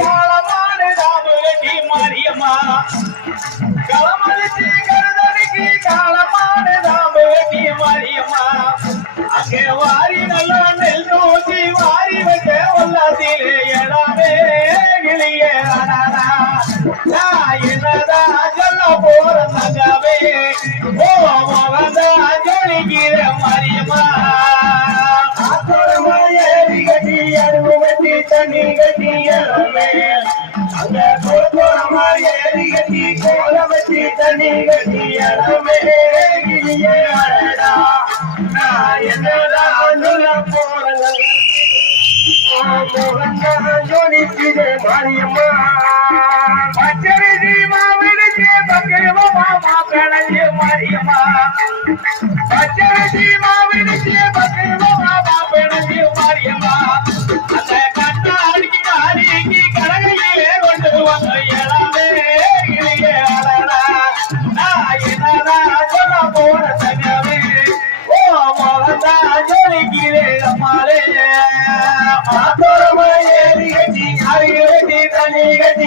காலமான ராமு கட்டி மாரியம்மா. களமடிச்சு கருதடிக்கு காலமான ராமு கட்டி மாரியம்மா. அங்கே வாரி நல்ல நெல் நோக்கி வாரி வைக்க உள்ளதிலே இடமே கிளியே அடாடா. நான் என்னதான் சொல்ல போற தங்கவே ஓ மகதான் ஜொலிக்கிற மாரியம்மா. அருவு வெட்டி தண்ணி கட்டி ஏறி கட்டி கோல வச்சு தண்ணி கட்டி கிளியே அடடா நான் என்னதான் சொல்ல போறேன் ஜோனிக்குது மாரியம்மா பச்சரிசி மாவிடுச்சு பக்கிரமா மாமா பிணைஞ்சு மாரியம்மா பச்சரிசி மாவிடுச்சு பக்கிரமா கட்டி